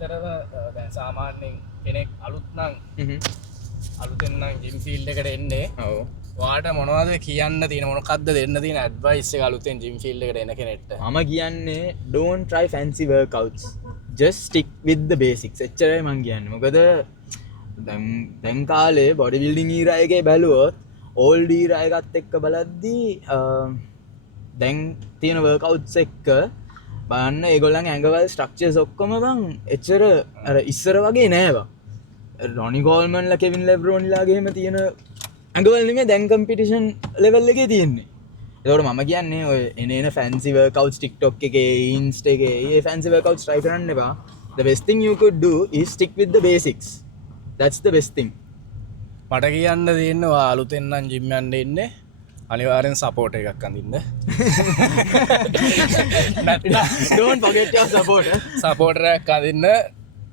ඇත්තරම දැන් සාමාන්‍යයෙන් කෙනෙක් අලුත් නම් අලුතෙන් නම් ජිම් ෆීල්ඩ් එකට එන්නේ. ඔව්. ඔයාට මොනවද කියන්න තියෙන මොකක්ද දෙන්න තියෙන ඇඩ්වයිස් එක අලුතෙන් ජිම් ෆීල්ඩ් එකට එන කෙනෙක්ට? මම කියන්නේ don't try fancy workouts. Just stick with the basics. එච්චරයි මං කියන්නේ. මොකද දැන් කාලේ බොඩි බිල්ඩින් ඊරා එකේ බැලුවොත් ඕල්ඩ් ඊරා එකත් එක්ක බලද්දී දැන් තියෙන වර්කවුට්ස් එක්ක බලන්න ඒගොල්ලන් ඇඟවල් ස්ට්‍රක්චර්ස් ඔක්කොම බං එච්චර අර ඉස්සර වගේ නෑ බං. රොනි කෝල්මන්ලා කෙවින් ලෙබ්‍රෝන්ලාගේ එහෙම තියෙන ඇඟවල් නෙමෙයි දැන් කම්පිටිෂන් ලෙවල් එකේ තියෙන්නේ. ඒකට මම කියන්නේ ඔය එන fancy workouts TikTok එකේ Insta එකේ මේ fancy workouts try කරන්න එපා. The best thing you could do is stick with the basics. That's the best thing. මට කියන්න තියෙන්නේ ඔයා අලුතෙන් නම් ජිම් යන්න ඉන්නේ අනිවාර්යෙන් සපෝට් එකක් අඳින්න. Don't forget your support. Support එකක් අඳින්න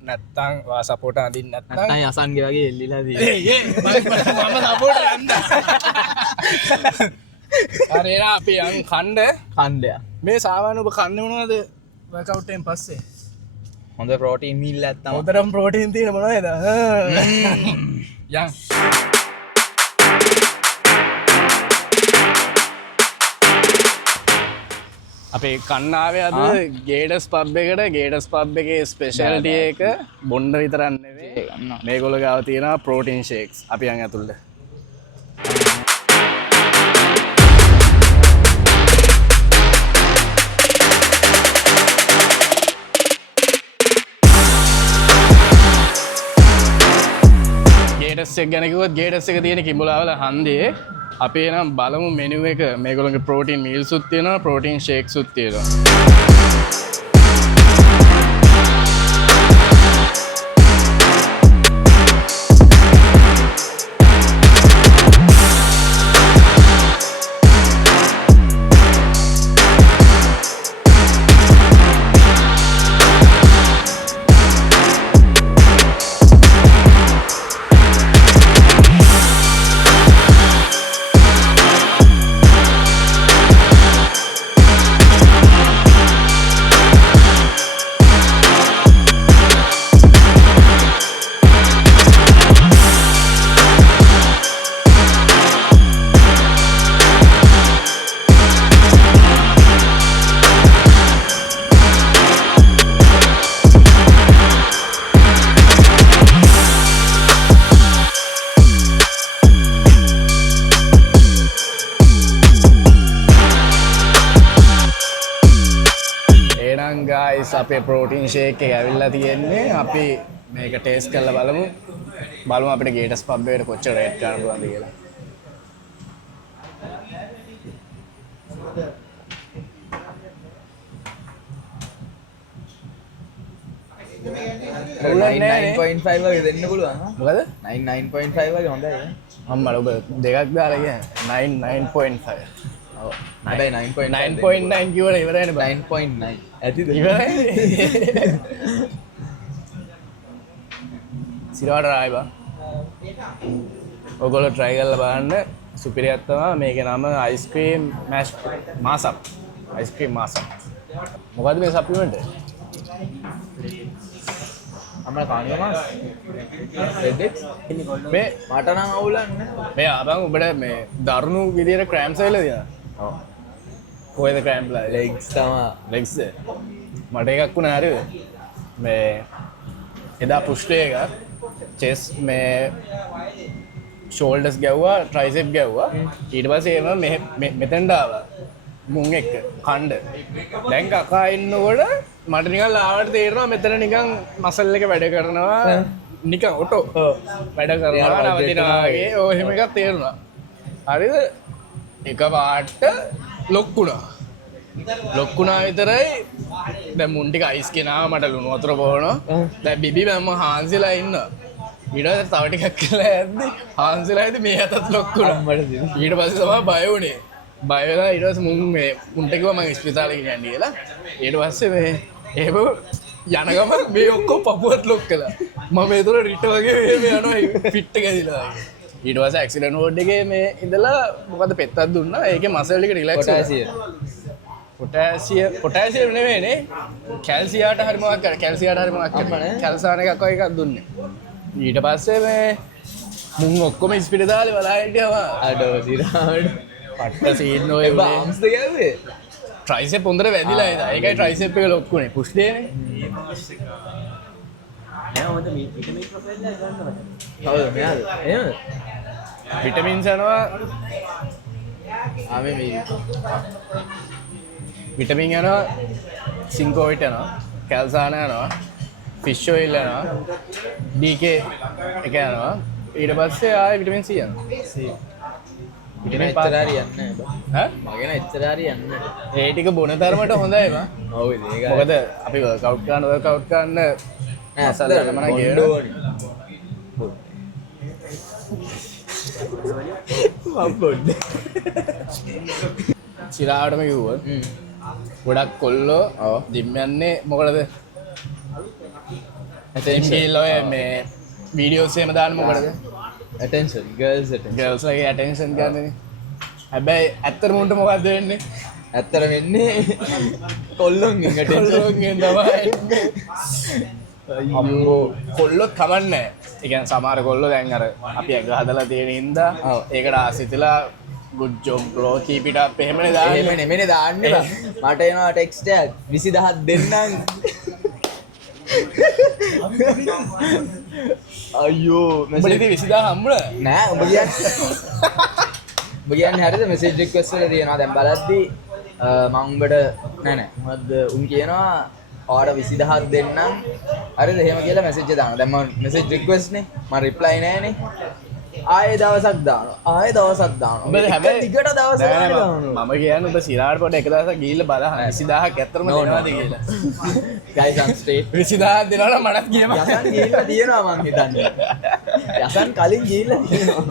නැත්තම් ඔයා සපෝට් අඳින්න නැත්තම් නැත්තම් යසන්ගේ වගේ එල්ලිලා තියෙනවා. මම සපෝට් යන්න. අර අපි යන් කණ්ඩය. මේ සාමාන්‍ය ඔබ කන්නේ මොනවද වර්කවුට් එකෙන් පස්සේ? හොඳ ප්‍රෝටීන් මීල් එකක් තමයි. හොඳටම ප්‍රෝටීන් තියෙන මොනවද? යන් අපේ කන්නාවේ අද ගේඩස් පබ් එකට ගේඩස් පබ් එකේ ස්පෙෂල්ටි එක බොන්න විතරක් නෙවෙයි මේගොල්ලෝ ගාව තියෙනවා ප්‍රෝටීන් ෂේක්ස්. අපි යන් ඇතුළට. ගේඩස් එක ගැන කිව්වොත් ගේඩස් එක තියෙන කිඹුලාවල හන්දියේ අපි එනම් බලමු මෙනු එක මේගොල්ලන්ගේ ප්‍රෝටීන් මීල්ස් උත් තියෙනවා ප්‍රෝටීන් ෂේක්ස් උත් තියෙනවා. ගයිස් අපේ ප්‍රෝටීන් ෂේක් එක ඇවිල්ලා තියෙන්නේ අපි මේක ටේස්ට් කරලා බලමු අපිට ගේටස් පබ් එකට කොච්චර රේට් ගන්න පුළුවන්ද කියලා. $9.5 වගේ දෙන්න පුළුවන්. මොකද 9.5 වගේ හොඳයි. අම්මලා ඔබ දෙකක් දාලා කියන්නේ 9.5. ඔව්. හැබැයි 9.9 කිව්වනේ ඉවරයිනේ බං. 9.9 ඇතිද? ඉවරයි. සිරවට ආයි බං. ඔයගොල්ලෝ try කරලා බලන්න සුපිරියක් තමයි මේකේ නම අයිස්ක්‍රීම් මෑෂ් මාසප්. අයිස්ක්‍රීම් මාසප්. මොකද්ද මේ සප්ලිමන්ට් එක? අම්මලා කාණිය මාස්. රෙඩ්ඩෙක්ස්. මේ මට නම් අවුලන්නේ. මේ ආබං ඔබට මේ දරුණු විදියට ක්‍රෑම්ස් ඇවිල්ලා තියෙනවා. ඔව්. කොහෙද ක්‍රෑම්ප්ලා? ලෙග්ස් තමයි. ලෙග්ස් මට එකක් වුණා හරිද? මේ එදා පුෂ් එක චෙස් මේ ෂෝල්ඩර්ස් ගැව්වා ට්‍රයිසෙප් ගැව්වා ඊට පස්සේ එම මෙතෙන්ට ආවා මුං එක්ක කණ්ඩ. දැන් කකා ඉන්නකොට මට නිකන් ලාවට තේරෙනවා මෙතන නිකන් මසල් එක වැඩ කරනවා නිකන් ඔටෝ වැඩ කරනවා නවතිනවා වගේ ඔය එහෙම එකක් තේරුණා. හරිද? එකපාරට ලොක්කුණා විතරයි. දැන් මුන් ටික අයිස් කෙනාව මට ලුණු වතුර බොනවා. දැන් බිබි මම හාන්සිලා ඉන්නවා. ඊට පස්සේ තව ටිකක් කියලා යද්දි හාන්සිලා ඉතින් මේ අතත් ලොක්කුණා. ඊට පස්සේ තමයි බය වුණේ. බය වෙලා ඊට පස්සේ මුන් මේ මුන්ට කිව්වා මම ස්පිතාලේ ගෙනියන්න කියලා. ඊට පස්සේ මේ එහෙම යන ගමන් මේ ඔක්කොම පපුවත් ලොක් කළා. මම ඒතර රිට වගේ එහෙම යනවා ෆිට් එක ඇදිලා. ඊට පස්සේ ඇක්සිඩන්ට් වෝඩ් එකේ මේ ඉඳලා මොකද පෙත්තක් දුන්නා. ඒකේ මසල් එක රිලැක්ස් වෙලා. පොටෑසියම් නෙවෙයිනේ කැල්සියාට හරි මොකක් කර කැල්සියාට හරි මොකක් කර කැල්සාන එකක් වගේ එකක් දුන්නේ ඊට පස්සේ මේ මුන් ඔක්කොම ඉස්පිරිතාලේ බලා හිටියවා අඩෝ සිරාවට පට්ට සීන් ඔය බාම්ස්ද ගැව්වේ ට්‍රයිසෙප් හොඳට වැදිලා ඉතින් ඒකයි ට්‍රයිසෙප් එක ලොක්කුනේ පුෂ් දේනේ කවුද මෙයාද එහෙමද විටමින්ස් යනවා ආමේ මේ විටමින් යනවා සින්කෝවිට යනවා කැල්සාන යනවා ෆිෂ් ඔයිල් යනවා DK එක යනවා ඊට පස්සේ ආයෙ විටමින් C යනවා මගෙන එච්චර හරියන්නේ නැහැ ඈ මගෙන එච්චර හරියන්නේ ඒ ටික බොන තරමට හොඳයි බා ඔව් ඒක මොකද අපි වර්කවුට් කරන්න නෑ මසල් ගන්න කියන බොඩ් සිරාවටම කිව්වොත් ගොඩක් කොල්ලෝ ජිම් යන්නේ මොකටද ඇටෙන්ෂන් ඔය මේ වීඩියෝස් එහෙම දාන්න මොකටද attention girls attention ගර්ල්ස් ලගේ ඇටෙන්ෂන් ගන්නනේ හැබැයි ඇත්තටම උන්ට මොකද්ද වෙන්නේ ඇත්තට වෙන්නේ කොල්ලොන්ගෙන් attention කොල්ලෝන්ගෙන් තමයි අම්මෝ කොල්ලොත් කමන්නේ ඒ කියන්නේ සමහර කොල්ලෝ දැන් අර අපි ඇඟ හදලා තියෙන ඉඳා ඒකට ආසිතලා good job bro keep it up එහෙමනේ දාන්නේ එහෙම නෙමෙයි දාන්නේ බා මට එනවා ටෙක්ස්ට් එකක් 20000 දෙන්නම් අයියෝ උඹට ඉතින් 20000 හම්බුණා නෑ උඹ කියන්නේ හරියද මෙසේජ් රික්වෙස්ට් වල තියෙනවා දැන් බලද්දි මම උඹට නෑ මොකද්ද උන් කියනවා ඔයාලට 20000 දෙන්නම් හරිද එහෙම කියලා මෙසේජ් එක දානවා දැන් මම මෙසේජ් රික්වෙස්ට් නේ මම රිප්ලයි නෑනේ ආයේ දවසක් දානවා උඹ හැබැයි දිගට දවසක් දානවා මම කියන්නේ උඹ සිරාට පොඩ එක දවසක් ගිහිල්ලා බලන්න 20000ක් ඇත්තටම දෙනවද කියලා guys I'm straight 20000ක් දෙනවා නම් මටත් කියම යසන් ගිහිල්ලා තියෙනවා මං හිතන්නේ යසන් කලින් ගිහිල්ලා තියෙනවා